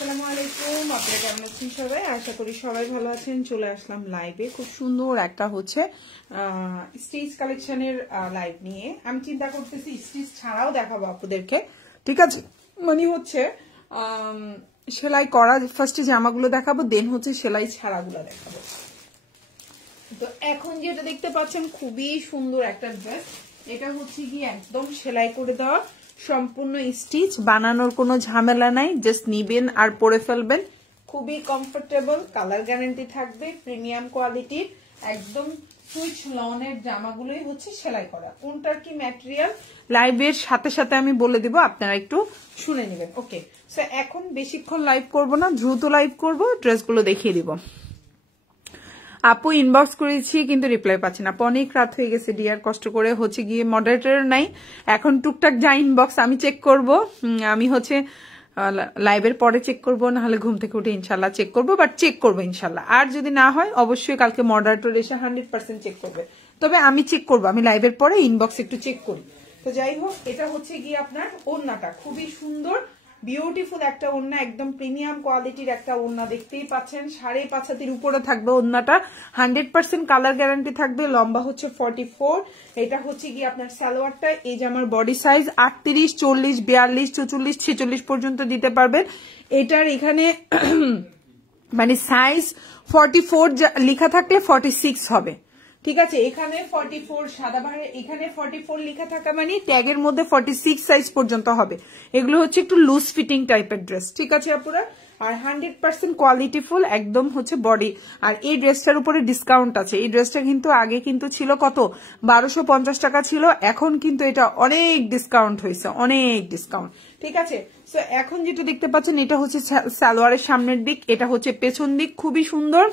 আসসালামু আলাইকুম, আপনারা কেমন আছেন সবাই? আশা করি সবাই ভালো আছেন। চলে আসলাম লাইভে, খুব সুন্দর একটা হচ্ছে স্টিচ কালেকশনের লাইভ নিয়ে। আমি চিন্তা করতেছি স্টিচ ছাড়াও দেখাবো আপনাদেরকে, ঠিক আছে? মানে হচ্ছে সেলাই করা ফার্স্টে জামাগুলো দেখাবো, দেন হচ্ছে সেলাই ছাড়াগুলো দেখাবো। তো এখন যেটা দেখতে পাচ্ছেন খুবই সুন্দর একটা ড্রেস। এটা হচ্ছে কি একদম সেলাই করে দেওয়া, সম্পূর্ণ স্টিচ, বানানোর কোনো ঝামেলা নাই, জাস্ট নিবেন আর পরে ফেলবেন। খুবই কমফোর্টেবল, কালার গ্যারান্টি থাকবে, প্রিমিয়াম কোয়ালিটির একদম সুইচ লনের জামাগুলোই হচ্ছে সেলাই করা। কোনটার কি ম্যাটেরিয়াল লাইভের সাথে সাথে আমি বলে দিব, আপনারা একটু শুনে নেবেন। ওকে, সো এখন বেশিক্ষণ লাইভ করব না, দ্রুত লাইভ করব, ড্রেসগুলো দেখিয়ে দিব। আপু ইনবক্স করেছি কিন্তু রিপ্লাই পাচ্ছি না, আপু অনেক রাত হয়ে গেছে ডিয়ার, কষ্ট করে হচ্ছে গিয়ে মডারেটর নাই, এখন টুকটাক যা ইনবক্স আমি চেক করব, আমি হচ্ছে লাইভের পরে চেক করব, নাহলে ঘুম থেকে উঠে ইনশাল্লাহ চেক করব, বাট চেক করবো ইনশাল্লাহ। আর যদি না হয় অবশ্যই কালকে মডারেটর এসে 100% চেক করবে, তবে আমি চেক করবো, আমি লাইভের পরে ইনবক্স একটু চেক করি। তো যাই হোক, এটা হচ্ছে গিয়ে আপনার ওড়নাটা খুবই সুন্দর, বিউটিফুল একটা ওড়না, একদম প্রিমিয়াম কোয়ালিটির একটা ওড়না, দেখতেই পাচ্ছেন 5.5 হাতের উপরে থাকবে ওড়নাটা, 100% কালার গ্যারান্টি থাকবে, লম্বা হচ্ছে 44। এটা হচ্ছে গিয়ে আপনার সালোয়ারটা, এই যে আমার বডি সাইজ 38, 40, 42, 44, 46 পর্যন্ত দিতে পারবেন। এটার এখানে মানে সাইজ 44 লেখা থাকলে 46 হবে, ঠিক আছে? এখানে 44 সাদা বাহারে, এখানে 44 লেখা থাকা মানে ট্যাগের মধ্যে 46 সাইজ পর্যন্ত হবে। এগুলো হচ্ছে একটু লুজ ফিটিং টাইপের ড্রেস, ঠিক আছে আপুরা? আর 100% কোয়ালিটিফুল একদম হচ্ছে বডি। আর এই ড্রেসটার উপরে ডিসকাউন্ট আছে। এই ড্রেসটা কিন্তু আগে কিন্তু ছিল কত, 1250 টাকা ছিল, এখন কিন্তু এটা অনেক ডিসকাউন্ট হয়েছে, অনেক ডিসকাউন্ট, ঠিক আছে? সো এখন যেটা দেখতে পাচ্ছেন এটা হচ্ছে সালোয়ারের সামনের দিক, এটা হচ্ছে পেছন দিক, খুবই সুন্দর।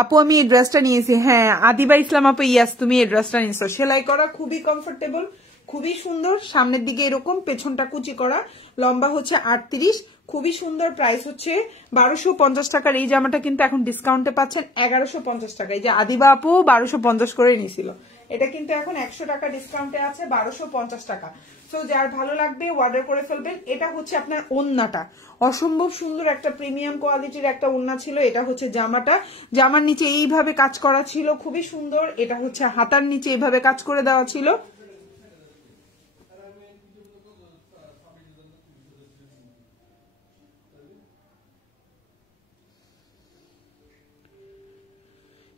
আপু আমি এই ড্রেসটা নিয়েছি, হ্যাঁ আদিবা ইসলাম আপু, ইয়াস তুমি এই ড্রেসটা নিয়েছো, সেলাই করা, খুবই কমফোর্টেবল, খুবই সুন্দর, সামনের দিকে এরকম, পেছনটা কুচি করা, লম্বা হচ্ছে 38, খুবই সুন্দর। প্রাইস হচ্ছে 1250 টাকার। এই জামাটা কিন্তু এখন ডিসকাউন্টে পাচ্ছেন 1150 টাকা। এই যে আদিবা আপু 1250 করে নিয়েছিল, এটা কিন্তু এখন 100 টাকা ডিসকাউন্টে আছে, 1250 টাকা। সো যার ভালো লাগবে অর্ডার করে ফেলবেন। এটা হচ্ছে আপনার ওড়নাটা, অসম্ভব সুন্দর একটা প্রিমিয়াম কোয়ালিটির একটা ওড়না ছিল। এটা হচ্ছে জামাটা, জামার নিচে এইভাবে কাজ করা ছিল, খুবই সুন্দর। এটা হচ্ছে হাতার নিচে এইভাবে কাজ করে দেওয়া ছিল।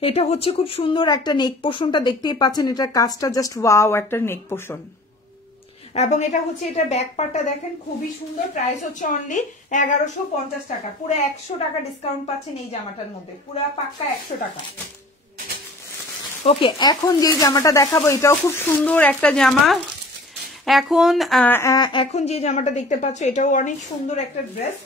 এটা হচ্ছে খুব সুন্দর একটা নেক পোর্শনটা, দেখতেই পাচ্ছেন, এটা কাজটা জাস্ট ওয়াও একটা নেক পোর্শন। এবং এটা হচ্ছে এটা ব্যাক পার্টটা দেখেন, খুবই সুন্দর। প্রাইস হচ্ছে অনলি 1150 টাকা, পুরো 100 টাকা ডিসকাউন্ট পাচ্ছেন এই জামাটার মধ্যে, পুরো পাক্কা 100 টাকা। ওকে, এখন যে জামাটা দেখাবো এটাও খুব সুন্দর একটা জামা। এখন যে জামাটা দেখতে পাচ্ছ এটাও অনেক সুন্দর একটা ড্রেস,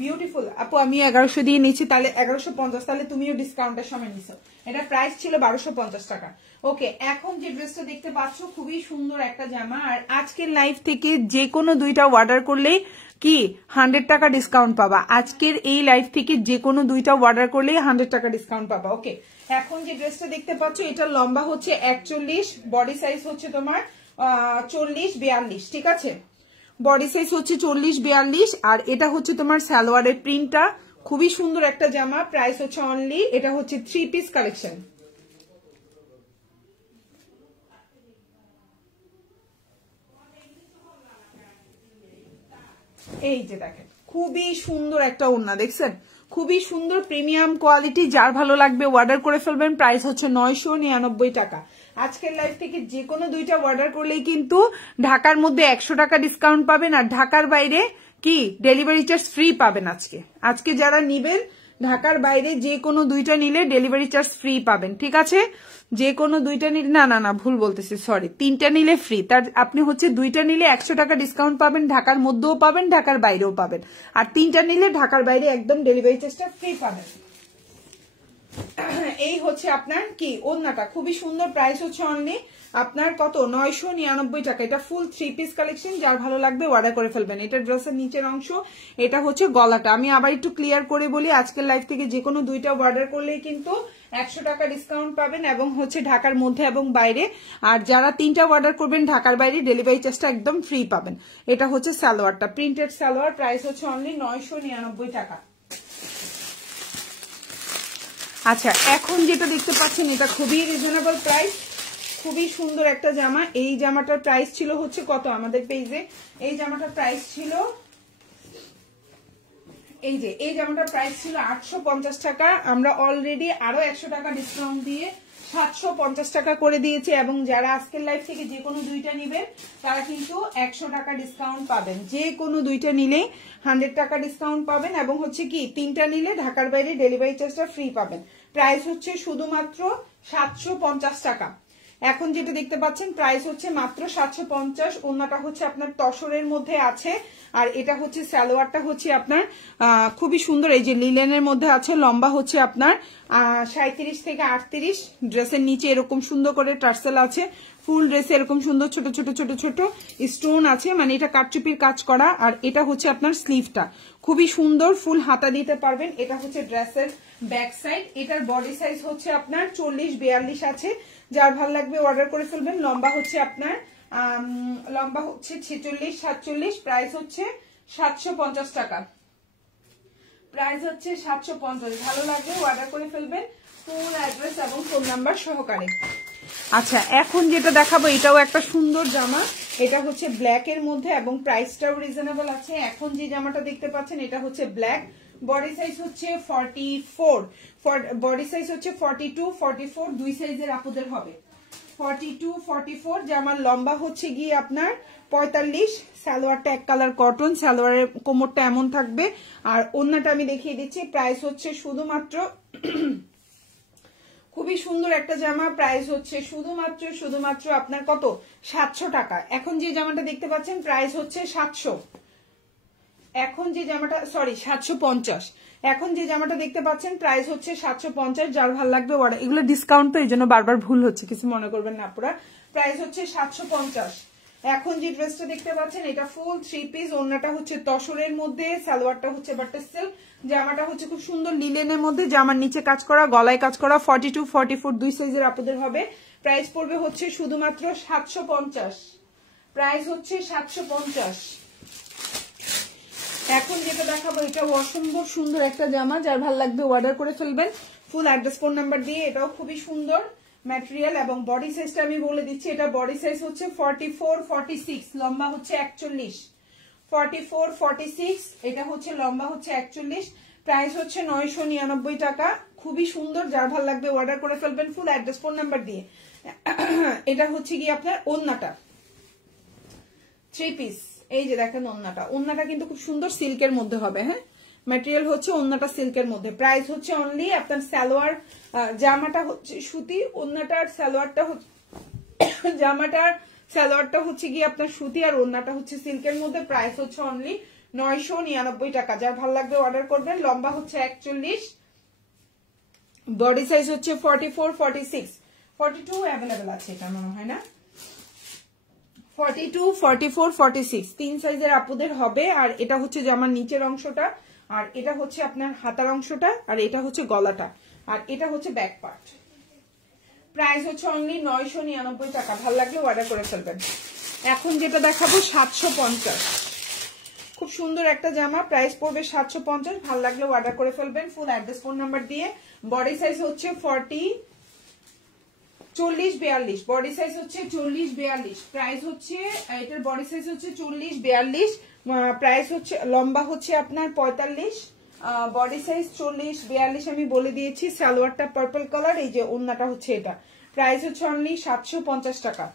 বিউটিফুল। আপু আমি 1100 দিয়ে নিচ্ছি, তাহলে 1150, তাহলে তুমিও ডিসকাউন্টের সময় নিছো। এটা প্রাইস ছিল 1250 টাকা। ওকে, এখন যে ড্রেসটা দেখতে পাচ্ছ খুবই সুন্দর একটা জামা। আর আজকের লাইভ থেকে যে কোনো দুইটা অর্ডার করলেই কি 100 টাকা ডিসকাউন্ট পাবা। আজকের এই লাইভ থেকে যে কোনো দুইটা অর্ডার করলেই 100 টাকা ডিসকাউন্ট পাবা। ওকে, এখন যে ড্রেসটা দেখতে পাচ্ছ এটার লম্বা হচ্ছে 41, বডি সাইজ হচ্ছে তোমার 40-42, ঠিক আছে? বডি সাইজ হচ্ছে 40-42। আর এটা হচ্ছে তোমার সালোয়ারের প্রিন্টটা, খুবই সুন্দর একটা জামা। প্রাইস হচ্ছে অনলি, এটা হচ্ছে 3 পিস কালেকশন। এই যে দেখেন, খুবই সুন্দর একটা ওড়না, দেখছেন? খুবই সুন্দর প্রিমিয়াম কোয়ালিটি, যার ভালো লাগবে অর্ডার করে ফেলবেন। প্রাইস হচ্ছে 999 টাকা। আজকের লাইভ থেকে যে কোনো দুইটা অর্ডার করলেই কিন্তু ঢাকার মধ্যে 100 টাকা ডিসকাউন্ট পাবেন, আর ঢাকার বাইরে কি ডেলিভারি চার্জ ফ্রি পাবেন। আজকে যারা নিবেন ঢাকার বাইরে যে কোনো দুইটা নিলে ডেলিভারি চার্জ ফ্রি পাবেন, ঠিক আছে? যে কোনো দুইটা নিলে, না ভুল বলতেছি, সরি, 3টা নিলে ফ্রি, তার আপনি হচ্ছে 2টা নিলে 100 টাকা ডিসকাউন্ট পাবেন, ঢাকার মধ্যেও পাবেন, ঢাকার বাইরেও পাবেন। আর 3টা নিলে ঢাকার বাইরে একদম ডেলিভারি চার্জটা ফ্রি পাবেন। এই হচ্ছে আপনার কি ওড়নাটা, খুবই সুন্দর। প্রাইস হচ্ছে অনলি আপনার কত 999 টাকা। এটা ফুল 3 পিস কালেকশন, যার ভালো লাগবে অর্ডার করে ফেলবেন। এটা ড্রেসের নিচের অংশ, এটা হচ্ছে গলাটা। আমি আবার একটু ক্লিয়ার করে বলি, আজকের লাইভ থেকে যে কোনো দুইটা অর্ডার করলেই কিন্তু 100 টাকা ডিসকাউন্ট পাবেন, এবং হচ্ছে ঢাকার মধ্যে এবং বাইরে। আর যারা 3টা অর্ডার করবেন ঢাকার বাইরে, ডেলিভারি চার্জটা একদম ফ্রি পাবেন। এটা হচ্ছে সালোয়ারটা, প্রিন্টেড সালোয়ার। প্রাইস হচ্ছে অনলি 999 টাকা। আচ্ছা, এখন যেটা দেখতে পাচ্ছেন এটা খুবই রিজনেবল প্রাইস, খুবই সুন্দর একটা জামা। এই জামাটার প্রাইস ছিল হচ্ছে কত আমাদের পেজে, এই জামাটার প্রাইস ছিল, এই যে এই জামাটার প্রাইস ছিল 850 টাকা। আমরা অলরেডি আরো 100 টাকা ডিসকাউন্ট দিয়ে 750 টাকা করে দিয়েছি, এবং যারা আজকের লাইভ থেকে যে কোনো দুইটা নিবেন তারা কিন্তু 100 টাকা ডিসকাউন্ট পাবেন। যে কোনো দুইটা নিলে 100 টাকা ডিসকাউন্ট পাবেন, এবং হচ্ছে কি 3টা নিলে ঢাকার বাইরে ডেলিভারি চার্জটা ফ্রি পাবেন। প্রাইস হচ্ছে শুধুমাত্র 750 টাকা। এখন যেটা দেখতে পাচ্ছেন প্রাইস হচ্ছে মাত্র 750। ওড়নাটা হচ্ছে আপনার তসরের মধ্যে আছে, আর এটা হচ্ছে সালোয়ারটা হচ্ছে আপনার খুবই সুন্দর, এই যে লিলেনের মধ্যে আছে। লম্বা হচ্ছে আপনার 37 থেকে 38। ড্রেসের নিচে এরকম সুন্দর করে টার্সেল আছে, ফুল ড্রেসে এরকম সুন্দর ছোট ছোট ছোট ছোট স্টোন আছে, মানে এটা কাটচুপির কাজ করা। আর এটা হচ্ছে আপনার স্লিভটা খুবই সুন্দর, ফুল হাতা দিতে পারবেন। এটা হচ্ছে ড্রেসের ব্যাক সাইড। এটার বডি সাইজ হচ্ছে আপনার 40-42 আছে, যার ভালো লাগবে অর্ডার করে ফেলবেন। লম্বা হচ্ছে আপনার 46-47। প্রাইস হচ্ছে 750 টাকা। প্রাইস হচ্ছে 750। ভালো লাগবে অর্ডার করে ফেলবেন, ফুল অ্যাড্রেস এবং ফোন নাম্বার সহকারে। আচ্ছা, এখন যেটা দেখাবো এটাও একটা সুন্দর জামা। এটা হচ্ছে ব্ল্যাক এর মধ্যে, এবং প্রাইসটাও রিজনেবল আছে। এখন যে জামাটা দেখতে পাচ্ছেন এটা হচ্ছে ব্ল্যাক, বডি সাইজ হচ্ছে 44, বডি সাইজ হচ্ছে 42-44, দুই সাইজের আপুদের হবে। 42-44 জামার লম্বা হচ্ছে গিয়ে আপনার 45। সালোয়ারটা এক কালার কটন, সালোয়ারের কোমরটা এমন থাকবে। আর ওড়নাটা আমি দেখিয়ে দিচ্ছি। প্রাইস হচ্ছে শুধুমাত্র খুবই সুন্দর একটা জামা। প্রাইস হচ্ছে শুধুমাত্র আপনার কত 700 টাকা। এখন যে জামাটা দেখতে পাচ্ছেন প্রাইস হচ্ছে 700। এখন যে জামাটা 750। এখন যে জামাটা দেখতে পাচ্ছেন প্রাইস হচ্ছে 750। যার ভালো লাগবে অর্ডার। এগুলো ডিসকাউন্ট তো, এই জন্য বারবার ভুল হচ্ছে, কিছু মনে করবেন না আপনারা। প্রাইস হচ্ছে 750। এখন যে ড্রেসটা দেখতে পাচ্ছেন এটা ফুল 3 পিস। ওড়নাটা হচ্ছে তসরের মধ্যে, সালোয়ারটা হচ্ছে বাটার সিল্ক, জামাটা হচ্ছে খুব সুন্দর লিলেনের মধ্যে, জামার নিচে কাজ করা, গলায় কাজ করা। 42-44 দুই সাইজের আপুদের হবে। প্রাইস পড়বে হচ্ছে শুধুমাত্র 750। প্রাইস হচ্ছে 750। এখন যেটা দেখাবো এটা অসম্ভব সুন্দর একটা জামা, যার ভালো লাগবে অর্ডার করে ফেলবেন ফুল অ্যাড্রেস ফোন নাম্বার দিয়ে। এটাও খুবই সুন্দর ম্যাটেরিয়াল, এবং বডি সাইজটা আমি বলে দিচ্ছি। এটা বডি সাইজ হচ্ছে 44-46, লম্বা হচ্ছে 41। 44-46, এটা হচ্ছে লম্বা হচ্ছে 41। প্রাইস হচ্ছে 999 টাকা। খুবই সুন্দর, যার ভালো লাগবে অর্ডার করে ফেলবেন ফুল অ্যাড্রেস ফোন নাম্বার দিয়ে। এটা হচ্ছে কি আপনার ওড়নাটা 3 পিস। এই যে দেখেন ওড়নাটা কিন্তু খুব সুন্দর সিল্কের মধ্যে হবে। হ্যাঁ, ম্যাটেরিয়াল হচ্ছে ওড়নাটা সিল্কের মধ্যে। প্রাইস হচ্ছে অনলি আপনার সালোয়ার, জামাটা হচ্ছে সুতি, ওড়নাটার সালোয়ারটা হচ্ছে জামাটার সালোয়ারটা হচ্ছে কি আপনার সুতি, আর ওড়নাটা হচ্ছে সিল্কের মধ্যে। প্রাইস হচ্ছে অনলি 999 টাকা। যার ভালো লাগবে অর্ডার করবেন। লম্বা হচ্ছে 41, বডি সাইজ হচ্ছে 44-46, 42 অ্যাভেলেবেল আছে এটা মনে হয় না। 42-44-46 তিন সাইজের আপুদের হবে। আর এটা হচ্ছে জামার নিচের অংশটা, আর এটা হচ্ছে আপনার হাতার অংশটা, আর এটা হচ্ছে গলাটা, আর এটা হচ্ছে ব্যাক পার্ট। প্রাইস হচ্ছে অনলি 999 টাকা। ভালো লাগলে অর্ডার করে ফেলবেন। এখন যেটা দেখাবো 750, খুব সুন্দর একটা জামা। প্রাইস পড়বে 750। ভালো লাগলে অর্ডার করে ফেলবেন ফুল অ্যাড্রেস ফোন নাম্বার দিয়ে। বডি সাইজ হচ্ছে 40-42, বডি সাইজ হচ্ছে 40-42। প্রাইস হচ্ছে এটার বডি সাইজ হচ্ছে 40-42। প্রাইস হচ্ছে লম্বা হচ্ছে আপনার 45, বডি সাইজ 40-42 আমি বলে দিয়েছি। সালোয়ারটা পার্পল কালার, এই যে ওড়নাটা হচ্ছে এটা। প্রাইস হচ্ছে অনলি 750 টাকা।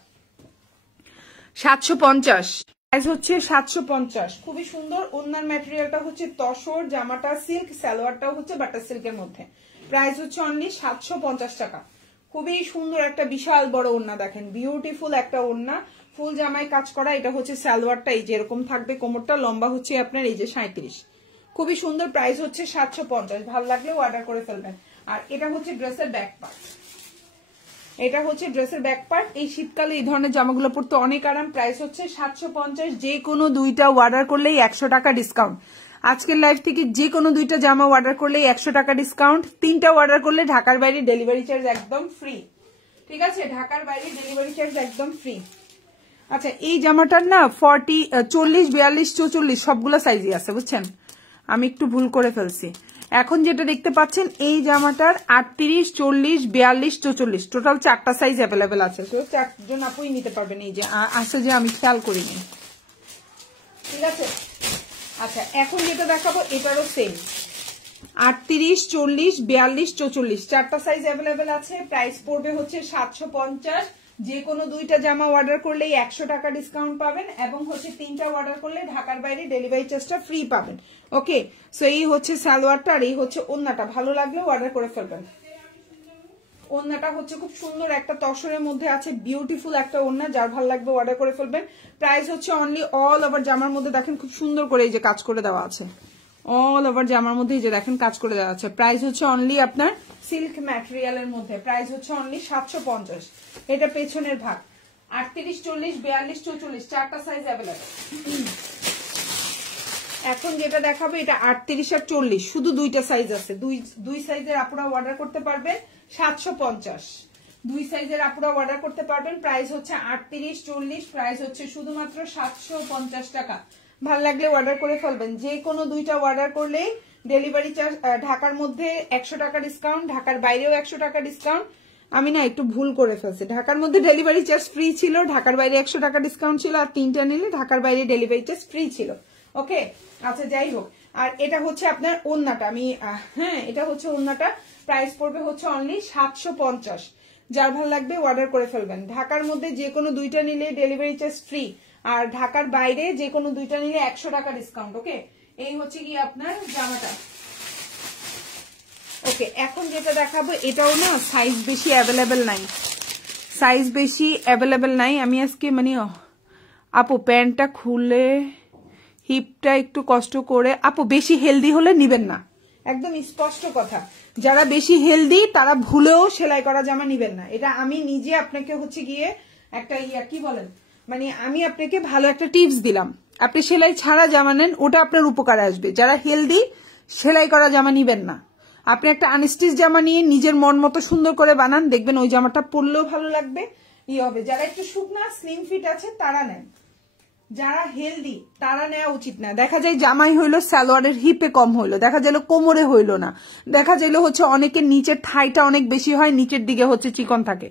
750 প্রাইস হচ্ছে 750। খুবই সুন্দর। ওড়নার ম্যাটেরিয়ালটা হচ্ছে তসর, জামাটা সিল্ক, সালোয়ারটাও হচ্ছে বাটার সিল্কের মধ্যে। প্রাইস হচ্ছে অনলি 750 টাকা। খুবই সুন্দর একটা বিশাল বড় ওড়না, দেখেন বিউটিফুল একটা ওড়না, ফুল জামায় কাজ করা। এটা হচ্ছে সালোয়ারটা, এই যে এরকম থাকবে কোমরটা, লম্বা হচ্ছে আপনার এই যে 37। খুবই সুন্দর। প্রাইস হচ্ছে 750। ভালো লাগলে অর্ডার করে ফেলবেন। আর এটা হচ্ছে ড্রেসের ব্যাক পার্ট, এটা হচ্ছে ড্রেসের ব্যাক পার্ট। এই শীতকালে এই ধরনের জামাগুলো পরতে অনেক আরাম। প্রাইস হচ্ছে 750, যে কোনো দুইটা অর্ডার করলেই 100 টাকা ডিসকাউন্ট। আজকের লাইভ থেকে যে কোনো দুইটা জামা অর্ডার করলেই 100 টাকা ডিসকাউন্ট। 3টা অর্ডার করলে ঢাকার বাইরে ডেলিভারি চার্জ একদম ফ্রি, ঠিক আছে? ঢাকার বাইরে ডেলিভারি চার্জ একদম ফ্রি। আচ্ছা, এই জামাটার না 40, 40, 42, 44 সবগুলো সাইজই আছে, বুঝছেন? আমি একটু ভুল করে ফেলছি। এখন যেটা দেখতে পাচ্ছেন এই জামাটার 38, 40, 42, 44 টোটাল 4টা সাইজ অ্যাভেলেবেল আছে। তো 4 জন আপুই নিতে পারবেন। এই যে আছে যে আমি খেয়াল করিনি, ঠিক আছে? আচ্ছা, এখন যেটা দেখাবো এটারও সেম 38, 40, 42, 44 4টা সাইজ অ্যাভেলেবেল আছে। প্রাইস পড়বে হচ্ছে 750। যে কোনো দুইটা জামা অর্ডার করলেই 100 টাকা ডিসকাউন্ট পাবেন এবং হচ্ছে 3টা অর্ডার করলে ঢাকার বাইরে ডেলিভারি চার্জটা ফ্রি পাবেন। ওকে, সো এই হচ্ছে সালোয়ারটা আর এই হচ্ছে ওড়নাটা। ভালো লাগলেও অর্ডার করে ফেলবেন। ওড়নাটা হচ্ছে খুব সুন্দর একটা তসরের মধ্যে আছে, বিউটিফুল একটা ওড়না। যার ভালো লাগবে অর্ডার করে ফেলবেন। প্রাইস হচ্ছে অনলি অল ওভার জামার মধ্যে দেখেন খুব সুন্দর করে এই যে কাজ করে দেওয়া আছে। অল ওভার জামার মধ্যে এই যে দেখেন কাজ করে দেওয়া আছে। প্রাইস হচ্ছে অনলি আপনার সিল্ক ম্যাটেরিয়ালের মধ্যে। প্রাইস হচ্ছে অনলি 750। এটা পেছনের ভাগ 38, 40, 42, 44 4টা সাইজ অ্যাভেলেবেল। এখন যেটা দেখাবো এটা 38 আর 40, শুধু 2টা সাইজ আছে। দুই সাইজের আপুরা অর্ডার করতে পারবেন 750। 2 সাইজের আপুরা অর্ডার করতে পারবেন। প্রাইস হচ্ছে 38, 40, প্রাইস হচ্ছে শুধুমাত্র 750 টাকা। ভাল লাগলে অর্ডার করে ফেলবেন। যে কোনো দুইটা অর্ডার করলে ডেলিভারি চার্জ ঢাকার মধ্যে 100 টাকা ডিসকাউন্ট, ঢাকার বাইরেও 100 টাকা ডিসকাউন্ট। আমি না একটু ভুল করে ফেলছি, ঢাকার মধ্যে ডেলিভারি চার্জ ফ্রি ছিল, ঢাকার বাইরে 100 টাকা ডিসকাউন্ট ছিল, আর 3টা নিলে ঢাকার বাইরে ডেলিভারি চার্জ ফ্রি ছিল। ওকে, আচ্ছা যাই হোক। আর এটা হচ্ছে আপনার ওড়নাটা। আমি হ্যাঁ, এটা হচ্ছে ওড়নাটা। প্রাইস পড়বে হচ্ছে অনলি 750। যার ভালো লাগবে অর্ডার করে ফেলবেন। ঢাকার মধ্যে যে কোনো দুইটা নিলে ডেলিভারি চার্জ ফ্রি, আর ঢাকার বাইরে যে কোনো দুইটা নিলে 100 টাকা ডিসকাউন্ট। ওকে, এই হচ্ছে কি আপনার জামাটা। ওকে, এখন যেটা দেখাবো এটাও না সাইজ বেশি অ্যাভেলেবেল নাই, সাইজ বেশি অ্যাভেলেবেল নাই। আমি আজকে মানে আপু প্যান্টটা খুলে হিপটা একটু কষ্ট করে, আপু বেশি হেলদি হলে নিবেন না, একদম স্পষ্ট কথা। যারা বেশি হেলদি তারা ভুলেও সেলাই করা জামা নিবেন না। এটা আমি নিজে আপনাকে হচ্ছে গিয়ে একটা কি বলেন, মানে আমি আপনাকে ভালো একটা টিপস দিলাম। আপনি সেলাই ছাড়া জামা নেন, ওটা আপনার উপকারে আসবে। যারা হেলদি সেলাই করা জামা নিবেন না। আপনি একটা আনস্টিচ জামা নিয়ে নিজের মন মতো সুন্দর করে বানান, দেখবেন ওই জামাটা পরলেও ভালো লাগবে, হবে। যারা একটু শুকনা স্লিম ফিট আছে তারা নেন, যারা হেলদি তারা নেওয়া উচিত না। দেখা যায় জামাই হইলো সালোয়ারের হিপে কম হইলো, দেখা যাইলো কোমরে হইলো না, দেখা যাইলো হচ্ছে অনেকের নিচের থাইটা অনেক বেশি হয়, নিচের দিকে হচ্ছে চিকন থাকে,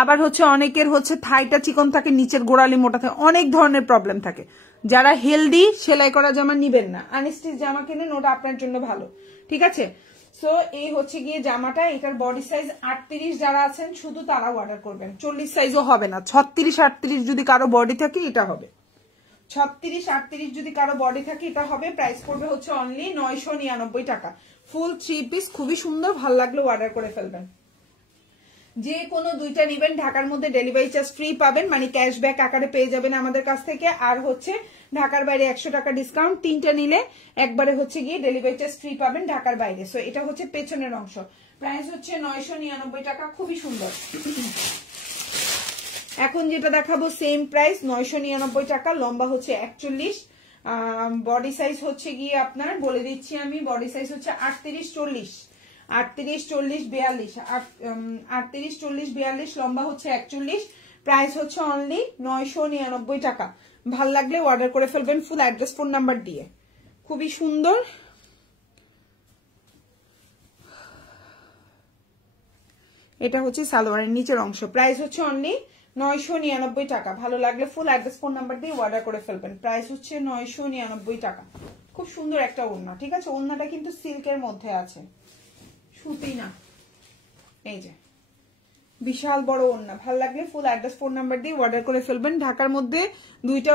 আবার হচ্ছে অনেকের হচ্ছে থাইটা চিকন থাকে, নিচের গোড়ালি মোটা থাকে, অনেক ধরনের প্রবলেম থাকে। যারা হেলদি সেলাই করা জামা নিবেন না, আনস্টিচ জামা কিনেন, ওটা আপনার জন্য ভালো, ঠিক আছে? সো এই হচ্ছে গিয়ে জামাটা। এটার বডি সাইজ 38 যারা আছেন শুধু তারা অর্ডার করবেন, 40 সাইজও হবে না। 36, 38 যদি কারো বডি থাকে এটা হবে, 36, 38 যদি কারো বডি থাকে এটা হবে। প্রাইস পড়বে হচ্ছে অনলি 999 টাকা। ফুল 3 পিস, খুবই সুন্দর, ভালো লাগলে অর্ডার করে ফেলবেন। যে কোনো দুইটা নিবেন, ঢাকার মধ্যে ডেলিভারি চার্জ ফ্রি পাবেন, মানে ক্যাশব্যাক আকারে পেয়ে যাবেন আমাদের কাছ থেকে। আর হচ্ছে ঢাকার বাইরে 100 টাকা ডিসকাউন্ট, 3টা নিলে একবারে হচ্ছে গিয়ে ডেলিভারি চার্জ ফ্রি পাবেন ঢাকার বাইরে। সো এটা হচ্ছে পেছনের অংশ। প্রাইস হচ্ছে 999 টাকা, খুবই সুন্দর। এখন যেটা দেখাবো সেম প্রাইস 999 টাকা। লম্বা হচ্ছে 41, বডি সাইজ হচ্ছে গিয়ে আপনার বলে দিচ্ছি আমি, বডি সাইজ হচ্ছে 38, 40, 38, 40, 42, 38, 40, 42, লম্বা হচ্ছে 41। প্রাইস হচ্ছে অনলি 999 টাকা। ভাল লাগলে অর্ডার করে ফেলবেন ফুল অ্যাড্রেস ফোন নাম্বার দিয়ে। খুবই সুন্দর। এটা হচ্ছে সালোয়ারের নিচের অংশ। প্রাইস হচ্ছে অনলি 999 টাকা। ভালো লাগলে ফুল অ্যাড্রেস ফোন নাম্বার দিয়ে অর্ডার করে ফেলবেন। প্রাইস হচ্ছে 999 টাকা। খুব সুন্দর একটা ওড়না, ঠিক আছে? ওড়নাটা কিন্তু সিল্কের মধ্যে আছে, সুতি না। এই যে বিশাল বড় ওড়না। ভালো লাগলে ফুল অ্যাড্রেস ফোন নাম্বার দিয়ে অর্ডার করে ফেলবেন। ঢাকার মধ্যে দুইটা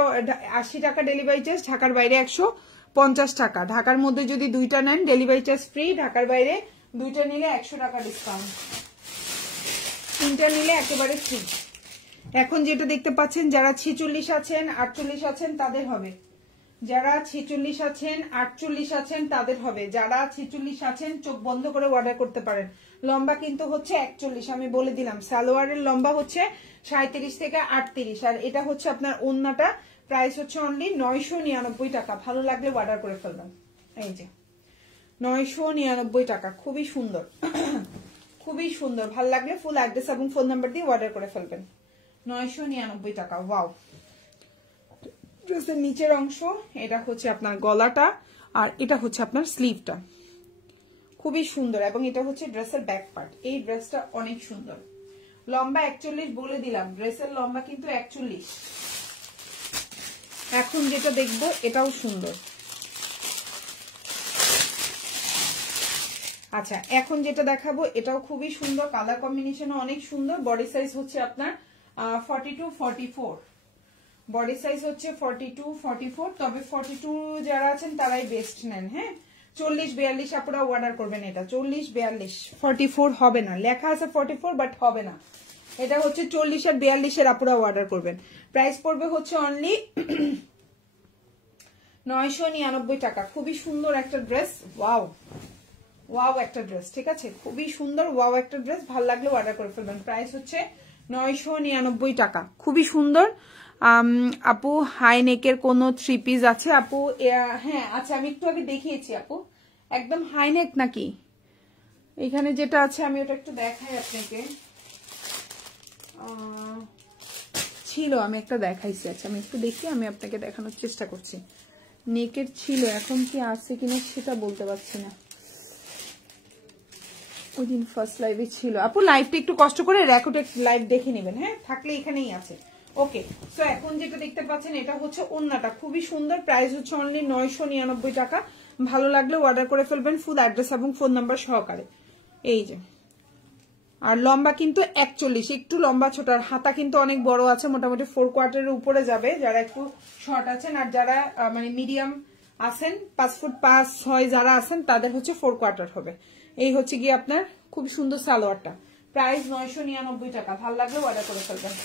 80 টাকা ডেলিভারি চার্জ, ঢাকার বাইরে 150 টাকা। ঢাকার মধ্যে যদি দুইটা নেন ডেলিভারি চার্জ ফ্রি, ঢাকার বাইরে দুইটা নিলে 100 টাকা ডিসকাউন্ট, 3টা নিলে একেবারে ফ্রি। এখন যেটা দেখতে পাচ্ছেন যারা 46 আছেন 48 আছেন তাদের হবে। যারা 46 আছেন 48 আছেন তাদের হবে, যারা 46 আছেন চোখ বন্ধ করে অর্ডার করতে পারেন। লম্বা কিন্তু হচ্ছে 41, আমি বলে দিলাম। সালোয়ারের লম্বা হচ্ছে 37 থেকে 38, আর এটা হচ্ছে আপনার ওন্নাটা। প্রাইস হচ্ছে অনলি 999 টাকা। ভালো লাগলে অর্ডার করে ফেলবেন। এই যে 999 টাকা, খুবই সুন্দর খুবই সুন্দর। ভালো লাগলে ফুল অ্যাড্রেস এবং ফোন নাম্বার দিয়ে অর্ডার করে ফেলবেন। 999 টাকা। ওয়াও, ড্রেসের নিচের অংশ, এটা হচ্ছে আপনার গলাটা, আর এটা হচ্ছে আপনার স্লিভটা, খুবই সুন্দর। এবং এটা হচ্ছে ড্রেসের ব্যাক পার্ট। এই ড্রেসটা অনেক সুন্দর। লম্বা 41 বলে দিলাম, ড্রেসের লম্বা কিন্তু 41। এখন যেটা দেখবো এটাও সুন্দর। আচ্ছা, এখন যেটা দেখাবো এটাও খুবই সুন্দর, কালার কম্বিনেশনও অনেক সুন্দর। বডি সাইজ হচ্ছে আপনার 42-44, বডি সাইজ হচ্ছে 42-44। তবে 42 যারা আছেন তারাই বেস্ট নেন। হ্যাঁ, 40-42 আপনারা অর্ডার করবেন। এটা 40-42, 44 হবে না। লেখা আছে 44 বাট হবে না। এটা হচ্ছে 40 আর 42 আপনারা অর্ডার করবেন। প্রাইস পড়বে হচ্ছে অনলি 999 টাকা। খুবই সুন্দর একটা ড্রেস। ওয়াও ওয়াও একটা ড্রেস, ঠিক আছে, খুবই সুন্দর। ওয়াও একটা ড্রেস, ভালো লাগলে অর্ডার করে ফেলবেন। প্রাইস হচ্ছে 999 টাকা। খুবই সুন্দর। আপু হাই নেকের কোনো 3 পিস আছে আপু? হ্যাঁ আচ্ছা, আমি একটু আগে দেখিয়েছি আপু। একদম হাই নেক নাকি? এখানে যেটা আছে আমি ওটা একটু দেখাই আপনাকে। ছিল, আমি একটা দেখাইছি। আচ্ছা আমি একটু দেখি, আমি আপনাকে দেখানোর চেষ্টা করছি। নেকের ছিল, এখন কি আছে কিনা সেটা বলতে পারছি না। ওই দিন ফার্স্ট লাইভে ছিল আপু। লাইভটা একটু কষ্ট করে রেকর্ডেড লাইভ দেখে নেবেন। হ্যাঁ, থাকলে এখানেই আছে। ওকে, সো এখন যেটা দেখতে পাচ্ছেন এটা হচ্ছে ওন্নাটা, খুবই সুন্দর। প্রাইস হচ্ছে অনলি 999 টাকা। ভালো লাগলে অর্ডার করে ফেলবেন ফুল অ্যাড্রেস এবং ফোন নাম্বার সহকারে। এই যে, আর লম্বা কিন্তু 41, একটু লম্বা ছোট। আর হাতা কিন্তু অনেক বড় আছে, মোটামুটি 4 কোয়ার্টারের উপরে যাবে যারা একটু শর্ট আছেন। আর যারা মানে মিডিয়াম আছেন, 5 ফুট 5-6 যারা আছেন তাদের হচ্ছে 4 কোয়ার্টার হবে। এই হচ্ছে গিয়ে আপনার খুব সুন্দর সালোয়ারটা। প্রাইস 999 টাকা। ভালো লাগলে অর্ডার করে ফেলবেন।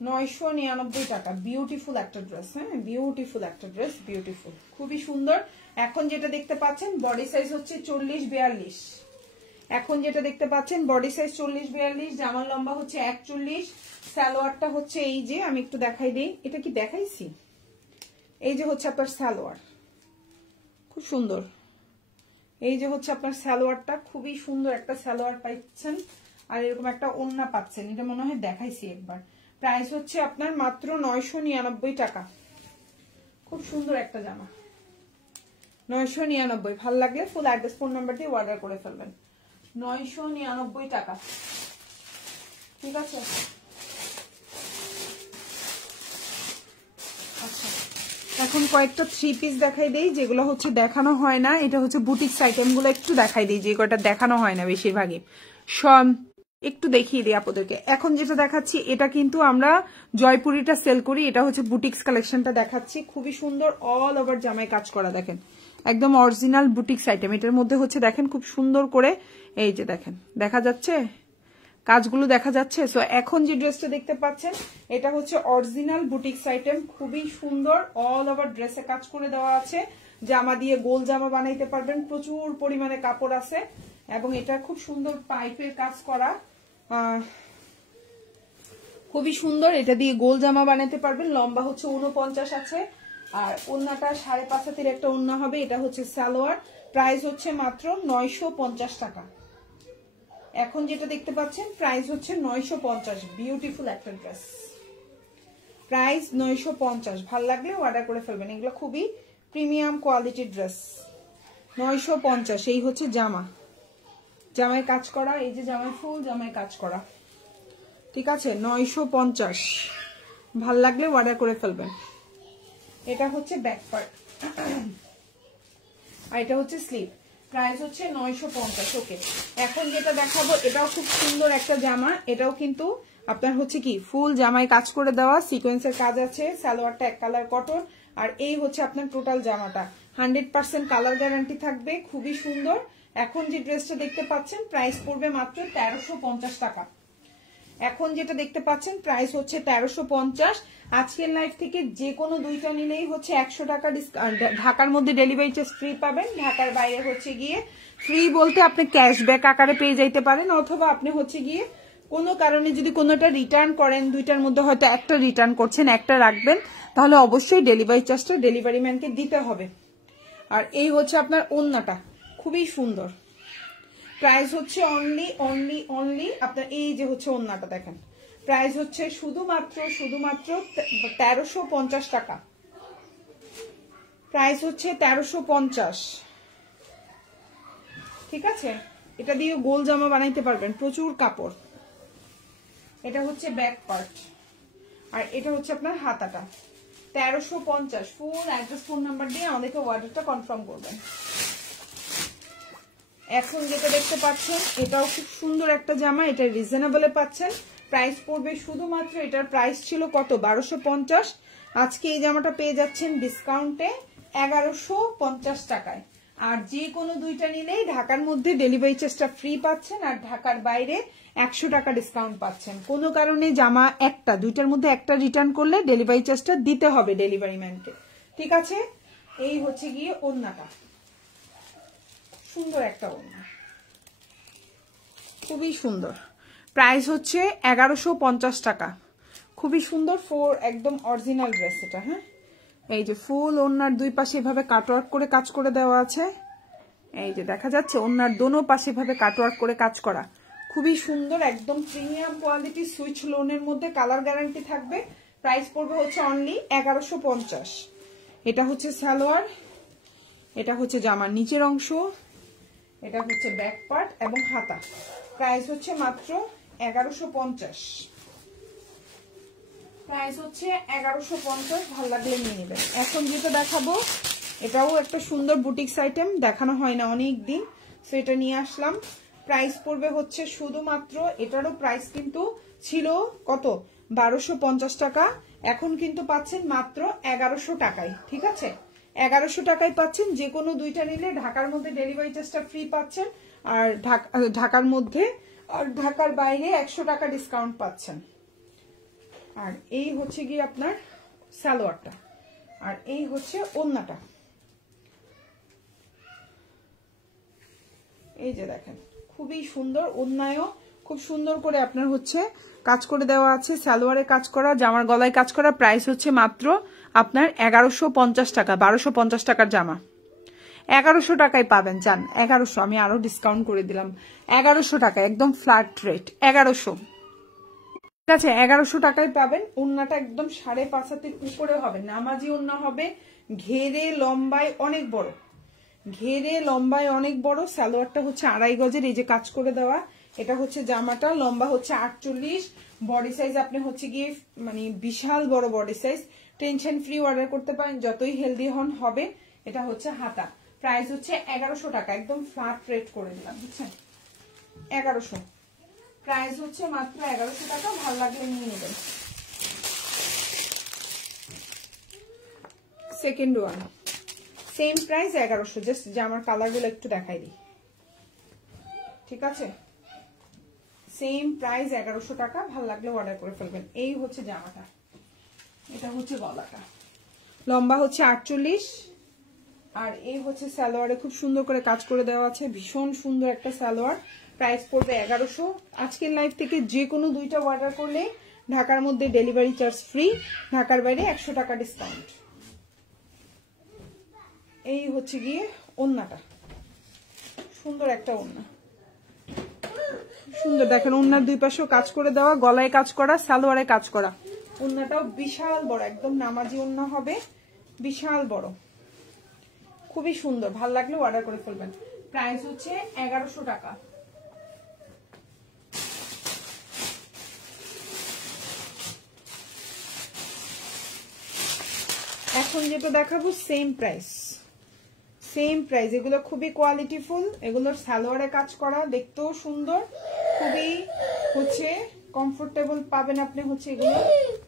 999 টাকা। বিউটিফুল একটা ড্রেস। হ্যাঁ, বিউটিফুল একটা ড্রেস, বিউটিফুল, খুবই সুন্দর। এখন যেটা দেখতে পাচ্ছেন বডি সাইজ হচ্ছে 40-42। এখন যেটা দেখতে পাচ্ছেন বডি সাইজ 40-42, জামার লম্বা হচ্ছে 41। সালোয়ারটা হচ্ছে এই যে, আমি একটু দেখাই দিই। এটা কি দেখাইছি? এই যে হচ্ছে আপনার সালোয়ার, খুব সুন্দর। এই যে হচ্ছে আপনার সালোয়ারটা, খুবই সুন্দর একটা সালোয়ার পাচ্ছেন। আর এরকম একটা ওড়না পাচ্ছেন, এটা মনে হয় দেখাইছি একবার। প্রাইস হচ্ছে আপনার মাত্র 999 টাকা। খুব সুন্দর একটা জামা, 999। ভালো লাগলে ফুল অ্যাড্রেস ফোন নাম্বার দিয়ে অর্ডার করে ফেলবেন। 999 টাকা, ঠিক আছে। আচ্ছা, এখন কয়েকটা 3 পিস দেখাই দেই যেগুলো হচ্ছে দেখানো হয় না। এটা হচ্ছে বুটিক্স আইটেম গুলো একটু দেখাই দিই, যে কয়টা দেখানো হয় না বেশিরভাগই। একটু দেখিয়ে দিই আপনাদেরকে। এখন যেটা দেখাচ্ছি এটা কিন্তু আমরা জয়পুরিটা সেল করি। এটা হচ্ছে বুটিক্স কালেকশনটা দেখাচ্ছি, খুবই সুন্দর। অল ওভার জামায় কাজ করা, দেখেন একদম অরিজিনাল বুটিক্স আইটেম। এটার মধ্যে হচ্ছে দেখেন খুব সুন্দর করে, এই যে দেখেন দেখা যাচ্ছে কাজগুলো দেখা যাচ্ছে। সো এখন যে ড্রেসটা দেখতে পাচ্ছেন এটা হচ্ছে অরিজিনাল বুটিক্স আইটেম, খুবই সুন্দর। অল ওভার ড্রেসে কাজ করে দেওয়া আছে। জামা দিয়ে গোল জামা বানাইতে পারবেন, প্রচুর পরিমাণে কাপড় আছে। এবং এটা খুব সুন্দর পাইপের কাজ করা, খুবই সুন্দর। এটা দিয়ে গোল জামা বানাইতে পারবেন। লম্বা হচ্ছে 49 আছে। আর ওড়নাটা 5.5 হাতের একটা ওড়না হবে। এটা হচ্ছে সালোয়ার। প্রাইস হচ্ছে মাত্র 950 টাকা। এখন যেটা দেখতে পাচ্ছেন প্রাইস হচ্ছে 950। বিউটিফুল একটা ড্রেস, প্রাইস 950। ভাল লাগলে অর্ডার করে ফেলবেন। এগুলো খুবই প্রিমিয়াম কোয়ালিটির ড্রেস। 950। এই হচ্ছে জামা, জামায় কাজ করা। এই যে জামায় ফুল জামায় কাজ করা, ঠিক আছে। 950। ভাল লাগলে অর্ডার করে ফেলবেন। এটা হচ্ছে ব্যাক পার্ট আর এটা হচ্ছে স্লিভ। প্রাইস হচ্ছে 950। ওকে, এখন যেটা দেখাবো এটাও খুব সুন্দর একটা জামা। এটাও কিন্তু আপনার হচ্ছে কি ফুল জামায় কাজ করে দেওয়া, সিকোয়েন্সের কাজ আছে। সালোয়ারটা 1 কালার কটন। আর এই হচ্ছে আপনার টোটাল জামাটা 100% কালার গ্যারান্টি থাকবে, খুবই সুন্দর। এখন যে ড্রেসটা দেখতে পাচ্ছেন প্রাইস পড়বে মাত্র 1350 টাকা। এখন যেটা দেখতে পাচ্ছেন প্রাইস হচ্ছে 1350। আজকের লাইভ থেকে যে কোনো দুইটা নিলেই হচ্ছে 100 টাকা ডিসকাউন্ট। ঢাকার মধ্যে ডেলিভারি চার্জ ফ্রি পাবেন, ঢাকার বাইরে হচ্ছে গিয়ে ফ্রি বলতে আপনি ক্যাশব্যাক আকারে পেয়ে যাইতে পারেন, অথবা আপনি হচ্ছে গিয়ে কোনো কারণে যদি কোনোটা রিটার্ন করেন, দুইটার মধ্যে হয়তো একটা রিটার্ন করছেন, একটা রাখবেন, তাহলে অবশ্যই ডেলিভারি চার্জটা ডেলিভারি ম্যানকে দিতে হবে। আর এই হচ্ছে আপনার ওড়নাটা, খুবই সুন্দর। প্রাইস হচ্ছে অনলি আপনার এই যে হচ্ছে ওড়নাটা দেখেন, প্রাইস হচ্ছে শুধুমাত্র 1350 টাকা। প্রাইস হচ্ছে 1350, ঠিক আছে। এটা দিয়ে গোল জামা বানাইতে পারবেন, প্রচুর কাপড়। এটা হচ্ছে ব্যাক পার্ট, আর এটা হচ্ছে আপনার হাতাটা। 1350। ফুল অ্যাড্রেস ফোন নাম্বার দিয়ে আমাদেরকে অর্ডারটা কনফার্ম করবেন। এখন যেটা দেখতে পাচ্ছেন এটাও খুব সুন্দর একটা জামা, এটা রিজনেবলে পাচ্ছেন। প্রাইস পড়বে শুধুমাত্র, এটার প্রাইস ছিল কত 1250, আজকে এই জামাটা পেয়ে যাচ্ছেন ডিসকাউন্টে 1150 টাকায়। আর যে কোনো দুইটা নিলেই ঢাকার মধ্যে ডেলিভারি চার্জটা ফ্রি পাচ্ছেন, আর ঢাকার বাইরে 100 টাকা ডিসকাউন্ট পাচ্ছেন। কোনো কারণে জামা একটা দুইটার মধ্যে একটা রিটার্ন করলে ডেলিভারি চার্জটা দিতে হবে ডেলিভারি ম্যানকে, ঠিক আছে। এই হচ্ছে গিয়ে ওড়নাটা, সুন্দর একটা ওড়না, খুবই সুন্দর। প্রাইস হচ্ছে 1150 টাকা, খুবই সুন্দর। একদম অরিজিনাল ড্রেস এটা। হ্যাঁ, এই যে ফুল ওড়নার দুই পাশে এভাবে কাটওয়ার্ক করে কাজ করে দেওয়া আছে, এই যে দেখা যাচ্ছে ওড়নার দোনো পাশে এভাবে কাটওয়ার্ক করে কাজ করা, খুবই সুন্দর। একদম প্রিমিয়াম কোয়ালিটি সুইচ লোনের মধ্যে, কালার গ্যারান্টি থাকবে। প্রাইস পড়বে হচ্ছে অনলি 1150। এটা হচ্ছে সালোয়ার, এটা হচ্ছে জামার নিচের অংশ, এটা হচ্ছে ব্যাক পার্ট এবং হাতা। প্রাইস হচ্ছে মাত্র 1150। প্রাইস হচ্ছে 1150, ভালো লাগলে নিয়ে নেবেন। এখন যেটা দেখাবো এটাও একটা সুন্দর বুটিক্স আইটেম, দেখানো হয় না অনেক দিন, সো এটা নিয়ে আসলাম। প্রাইস পড়বে হচ্ছে শুধুমাত্র, এটারও প্রাইস কিন্তু ছিল কত 1250 টাকা, এখন কিন্তু পাচ্ছেন মাত্র 1100 টাকায়, ঠিক আছে। 1100 টাকায় পাচ্ছেন, যে কোনো দুইটা নিলে ঢাকার মধ্যে ডেলিভারি চার্জটা ফ্রি পাচ্ছেন, আর ঢাকার মধ্যে আর ঢাকার বাইরে 100 টাকা ডিসকাউন্ট পাচ্ছেন। আর এই হচ্ছে গিয়ে আপনার সালোয়ারটা, আর এই হচ্ছে ওড়নাটা। এই যে দেখেন খুবই সুন্দর, ওড়নায়ও খুব সুন্দর করে আপনার হচ্ছে কাজ করে দেওয়া আছে, সালোয়ারে কাজ করা, জামার গলায় কাজ করা। প্রাইস হচ্ছে মাত্র আপনার 1150 টাকা, 1250 টাকার জামা 1100 টাকায় পাবেন। যান 1100, আমি আরো ডিসকাউন্ট করে দিলাম, 1100 টাকা একদম ফ্ল্যাট রেট 1100, ঠিক আছে। 1100 টাকায় পাবেন। ওড়নাটা একদম 5.5 হাতের উপরে হবে, নামাজি ওড়না হবে, ঘেরে লম্বায় অনেক বড়, ঘেরে লম্বায় অনেক বড়। সালোয়ারটা হচ্ছে 2.5 গজের, এই যে কাজ করে দেওয়া। এটা হচ্ছে জামাটা, লম্বা হচ্ছে 48, বডি সাইজ আপনি হচ্ছে গিয়ে মানে বিশাল বড় body size, tension free order করতে পারেন, যতই হেলদি হন হবে। এটা হচ্ছে হাতা, প্রাইস হচ্ছে 1100 টাকা, একদম ফ্ল্যাট রেট করে দিলাম, বুঝছেন। 1100, প্রাইস হচ্ছে মাত্র 1100 টাকা, ভালো লাগলে নিয়ে নেবেন। Second one same price 1100, just জামার কালারগুলো একটু দেখাই দিই, ঠিক আছে। সেম প্রাইস 1100 টাকা, ভালো লাগলে অর্ডার করে ফেলবেন। এই হচ্ছে জামাটা, এটা হচ্ছে গলাটা, লম্বা হচ্ছে 48, আর এই হচ্ছে সালোয়ারে খুব সুন্দর করে কাজ করে দেওয়া আছে, ভীষণ সুন্দর একটা সালোয়ার। প্রাইস পড়বে 1100। আজকের লাইভ থেকে যে কোনো দুইটা অর্ডার করলে ঢাকার মধ্যে ডেলিভারি চার্জ ফ্রি, ঢাকার বাইরে 100 টাকা ডিসকাউন্ট। এই হচ্ছে গিয়ে ওড়নাটা, সুন্দর একটা ওড়না, সুন্দর দেখেন। ওড়নার দুই পাশেও কাজ করে দেওয়া, গলায় কাজ করা, সালোয়ারে কাজ করা। ওড়নাটাও বিশাল বড়, একদম নামাজি ওড়না হবে, বিশাল বড়, খুবই সুন্দর। ভালো লাগলে অর্ডার করে ফেলবেন। প্রাইস হচ্ছে 1100 টাকা। এখন যেটা দেখাবো সেম প্রাইস, সেম প্রাইস। এগুলো খুবই কোয়ালিটিফুল, এগুলোর সালোয়ারে কাজ করা, দেখতেও সুন্দর, খুবই হচ্ছে কমফোর্টেবল পাবেন আপনি, হচ্ছে এগুলো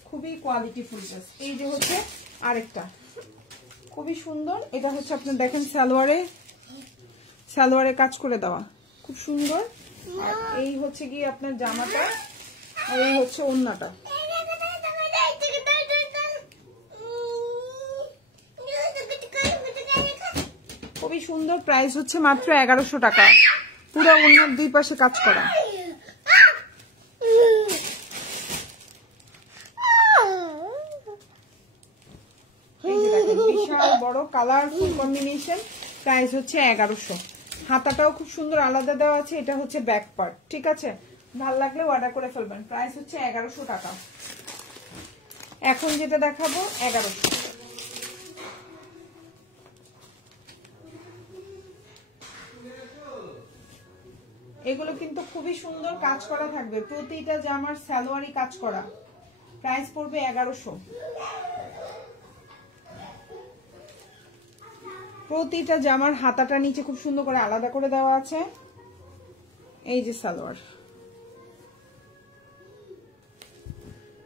খুবই কোয়ালিটিফুল ড্রেস। এই যে হচ্ছে আরেকটা খুবই সুন্দর, এটা হচ্ছে আপনার দেখেন সালোয়ারে কাজ করে দেওয়া, খুব সুন্দর। আর এই হচ্ছে গিয়ে আপনার জামাটা, আর এই হচ্ছে ওড়নাটা। খুবই সুন্দর, প্রাইস হচ্ছে মাত্র 1100 টাকা। পুরো ওড়নার দুই পাশে কাজ করা। বিশাল বড় কালারফুল কম্বিনেশন, প্রাইস হচ্ছে 1100। হাতাটাও খুব সুন্দর আলাদা দেওয়া আছে, এটা হচ্ছে ব্যাক পার্ট। ঠিক আছে, ভালো লাগলে অর্ডার করে ফেলবেন। প্রাইস হচ্ছে 1100 টাকা। এখন যেটা দেখাবো 1100। এগুলো কিন্তু খুবই সুন্দর কাজ করা থাকবে, প্রতিটা জামার সালোয়ারি কাজ করা। প্রাইস পড়বে 1100। প্রতিটা জামার হাতাটা নিচে খুব সুন্দর করে আলাদা করে দেওয়া আছে। এই যে সালোয়ার,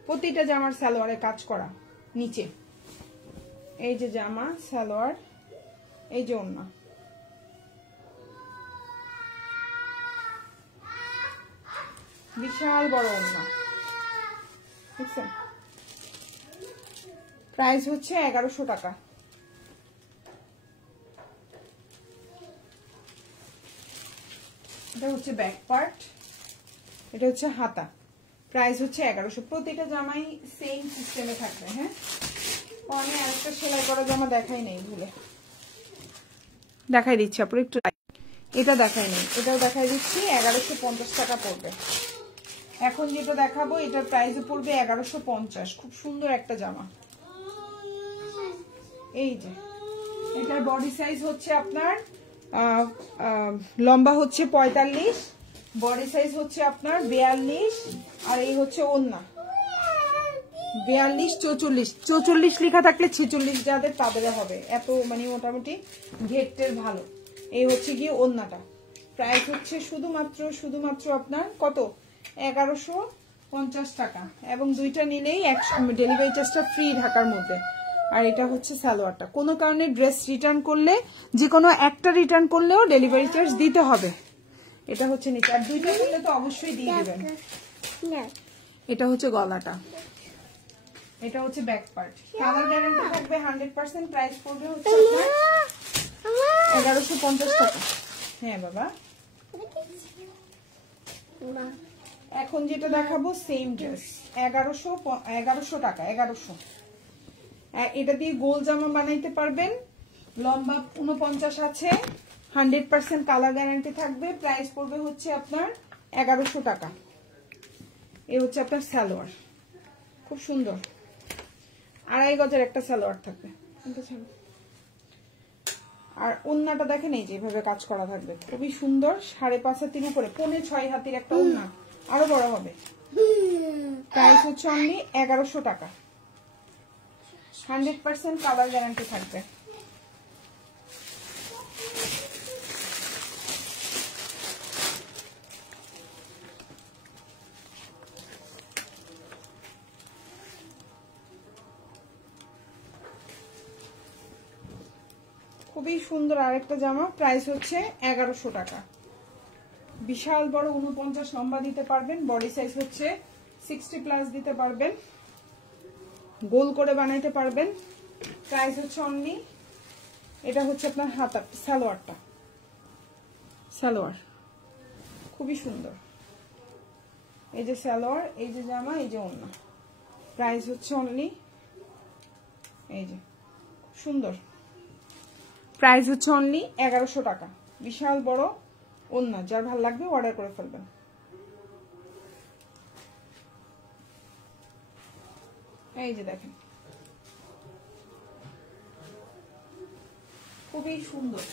প্রতিটা জামার সালোয়ারে কাজ করা নিচে। এই যে জামা সালোয়ার, এই যে ওড়না। বিশাল বড় ওড়না, দেখছেন? প্রাইস হচ্ছে 1100 টাকা। এটা হচ্ছে ব্যাক পার্ট, এটা হচ্ছে হাতা। প্রাইস হচ্ছে 1100। প্রতিটা জামাই সেম সিস্টেমে থাকবে। হ্যাঁ, অনেক আরেকটা সেলাই করা জামা দেখাই নেই, ভুলে দেখাই দিচ্ছি আপনার একটু। এটা দেখাই নেই, এটাও দেখাই দিচ্ছি। 1150 টাকা পড়বে। এখন যেটা দেখাবো এটার প্রাইস পড়বে 1150। খুব সুন্দর একটা জামা। এই যে এটার বডি সাইজ হচ্ছে আপনার লম্বা হচ্ছে 45, বডি সাইজ হচ্ছে আপনার 42, আর এই হচ্ছে ওড়না 42, 44। 44 লেখা থাকলে 46 যাদের তাদের হবে, এত মানে মোটামুটি ঘেরটের ভালো। এই হচ্ছে গিয়ে ওড়নাটা। প্রাইস হচ্ছে শুধুমাত্র আপনার কত, 1150 টাকা। এবং দুইটা নিলেই ডেলিভারি চার্জটা ফ্রি ঢাকার মধ্যে। আর এটা হচ্ছে সালোয়ারটা। কোনো কারণে ড্রেস রিটার্ন করলে, যে কোনো একটা রিটার্ন করলেও ডেলিভারি চার্জ দিতে হবে। এটা হচ্ছে নিচে, আর দুইটা করলে তো অবশ্যই দিয়ে দেবেন। এটা হচ্ছে গলাটা, এটা হচ্ছে ব্যাক পার্ট। কালার গ্যারান্টি থাকবে 100%। প্রাইস পড়বে হচ্ছে 1150 টাকা। হ্যাঁ বাবা, এখন যেটা দেখাবো সেম ড্রেস 1100 টাকা। 1100। এটা দিয়ে গোল জামা বানাইতে পারবেন। লম্বা 49 আছে, 100% কালার গ্যারান্টি থাকবে। প্রাইস পড়বে হচ্ছে আপনার 1100 টাকা। এই হচ্ছে আপনার সালোয়ার, খুব সুন্দর। 2.5 গজের একটা সালোয়ার থাকবে। আর ওড়নাটা দেখেন, এই যে এইভাবে কাজ করা থাকবে, খুবই সুন্দর। 5.5 হাতের উপরে 5.5 হাতের একটা ওড়না, আরো বড় হবে। প্রাইস হচ্ছে অনলি 1100 টাকা। 100% কালার গ্যারান্টি থাকবে। খুবই সুন্দর আরেকটা জামা। প্রাইস হচ্ছে 1100 টাকা। বিশাল বড় 49 লম্বা দিতে পারবেন। বডি সাইজ হচ্ছে 60+ দিতে পারবেন। গোল করে বানাইতে পারবেন। প্রাইস হচ্ছে অনলি, এটা হচ্ছে আপনার হাতা সালোয়ারটা। সালোয়ার খুবই সুন্দর। এই যে সালোয়ার, এই যে জামা, এই যে ওড়না। প্রাইস হচ্ছে অনলি, এই যে সুন্দর। প্রাইস হচ্ছে অনলি 1100 টাকা। বিশাল বড় ওড়না, যার ভালো লাগবে অর্ডার করে ফেলবেন। এই যে দেখেন, খুবই সুন্দর।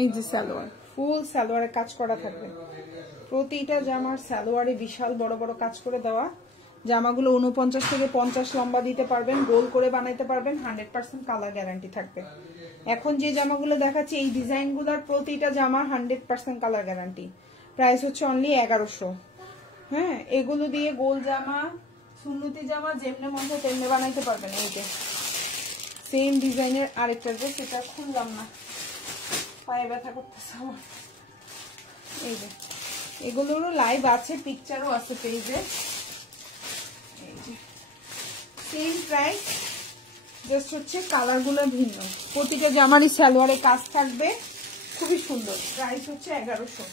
এই যে সালোয়ার, ফুল সালোয়ারে কাজ করা থাকবে। প্রতিটা জামার সালোয়ারে বিশাল বড় বড় কাজ করে দেওয়া। জামাগুলো 49 থেকে 50 লম্বা দিতে পারবেন, গোল করে বানাইতে পারবেন, 100% কালার গ্যারান্টি থাকবে। এখন যে জামাগুলো দেখাচ্ছি এই ডিজাইনগুলোর প্রতিটা জামা 100% কালার গ্যারান্টি। প্রাইস হচ্ছে অনলি 1100। হ্যাঁ, এগুলো দিয়ে গোল জামা, সুন্নতি জামা যেমনি মন চায় তেমনি বানাইতে পারবেন। এই যে সেম ডিজাইনের আরেকটা ড্রেস, এটা খুললাম না, পায়ে ব্যথা করতেছে আমার। এই যে এগুলোরও লাইভ আছে, পিকচারও আছে পেজে। এই যে সেম প্রাইস, জাস্ট হচ্ছে কালারগুলো ভিন্ন। প্রতিটা জামারই সালোয়ারে কাজ থাকবে, খুবই সুন্দর। প্রাইস হচ্ছে 1100।